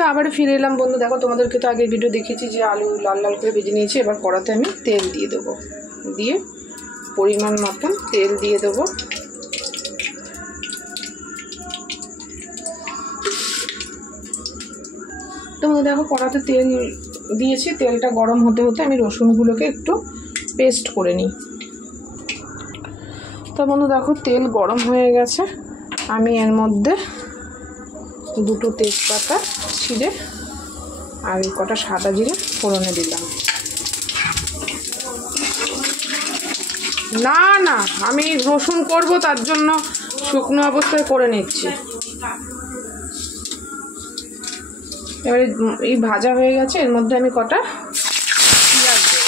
তো আবার ফিরে এলাম বন্ধু। দেখো তোমাদেরকে তো আগের ভিডিও দেখেছি যে আলু লাল লাল করে ভেজে নিয়েছি। এবার কড়াতে আমি তেল দিয়ে দেবো, দিয়ে পরিমাণ মতন তেল দিয়ে দেবো। তো বন্ধু দেখো কড়াতে তেল দিয়েছি, তেলটা গরম হতে হতে আমি রসুনগুলোকে একটু পেস্ট করে নিই। তো বন্ধু দেখো তেল গরম হয়ে গেছে, আমি এর মধ্যে দুটো তেজপাতা ছিঁড়ে আর কটা সাদা জিরে ফোড়নে দিলাম। না না, আমি রসুন করব, তার জন্য শুকনো অবস্থায় করে নিচ্ছি। এবারে এই ভাজা হয়ে গেছে, এর মধ্যে আমি কটা পেঁয়াজ দেব।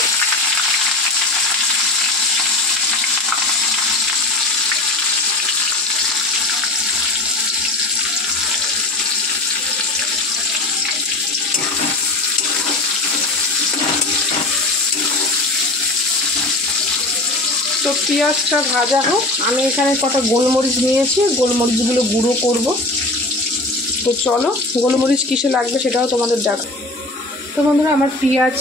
তো পেঁয়াজটা ভাজা হোক, আমি এখানে কটা গোলমরিচ নিয়েছি, গোলমরিচগুলো গুঁড়ো করব। তো চলো গোলমরিচ কিসে লাগবে সেটাও তোমাদের দেখো। তো বন্ধুরা আমার পেঁয়াজ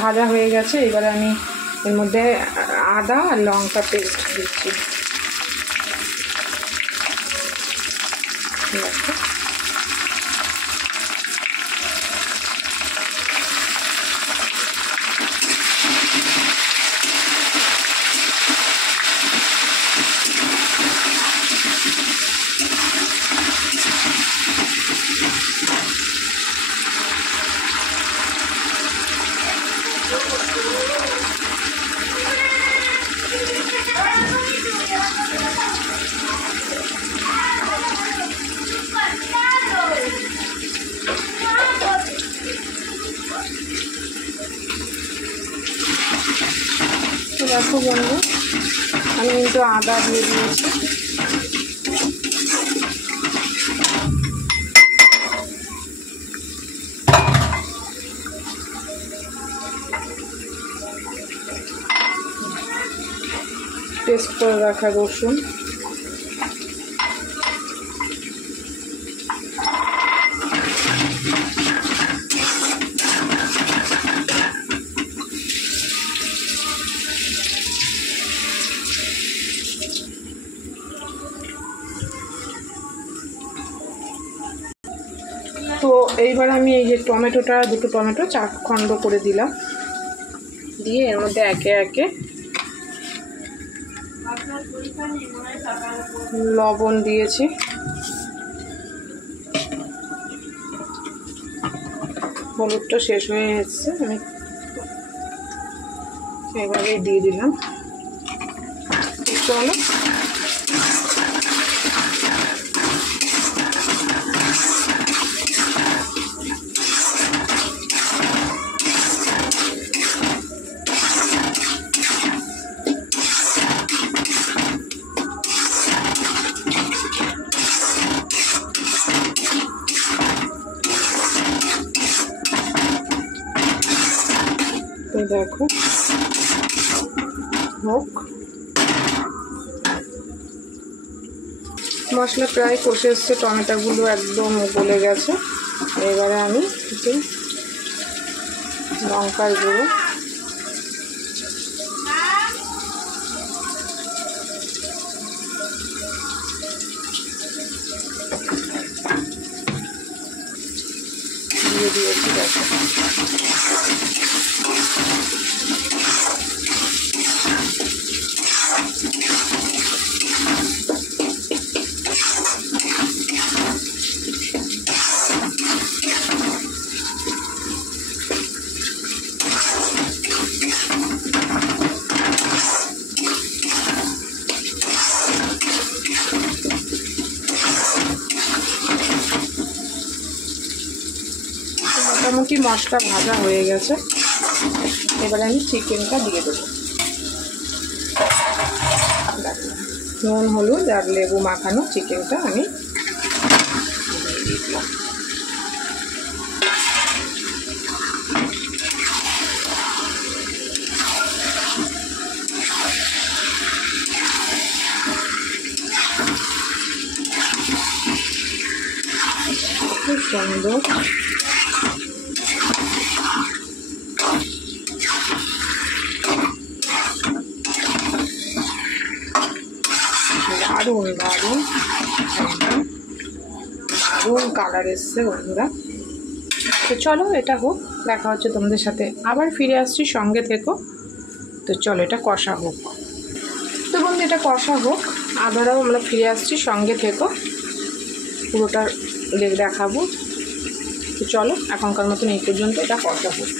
ভাজা হয়ে গেছে, এবারে আমি এর মধ্যে আদা আর লঙ্কা পেস্ট দিচ্ছি। দেখো দেখো বন্ধু আমি কিন্তু আদা দিয়ে দিয়েছি। পেস্ট করে রাখা রসুন, তো এইবার আমি এই যে টমেটোটা, দুটো টমেটো 4 খণ্ড করে দিলাম, দিয়ে এর মধ্যে একে একে লবণ দিয়েছি, হলুদটা শেষ হয়ে এসছে, আমি এইভাবেই দিয়ে দিলাম। চলো দেখো হোক, মশলা প্রায় কষে এসছে, টমেটোগুলো একদম গলে গেছে। এবারে আমি কিছু লঙ্কার গুঁড়ো, দিয়ে দিয়েছি। দেখো মোটামুটি মশলা ভাজা হয়ে গেছে, এবারে আমি চিকেনটা দিয়ে দেবো। নুন হলুদ আর লেবু মাখানো চিকেনটা আমি দিয়ে দিলাম। খুব সুন্দর। দারুণ দারুণ, একদম দারুণ কালার এসছে বন্ধুরা। তো চলো এটা হোক, দেখা হচ্ছে তোমাদের সাথে, আবার ফিরে আসছি, সঙ্গে থেকো। তো চলো এটা কষা হোক। তো বন্ধু এটা কষা হোক, আবারও আমরা ফিরে আসছি, সঙ্গে থেকো, পুরোটা দেখাবো। তো চলো এখনকার মতন এই পর্যন্ত, এটা কষা হোক।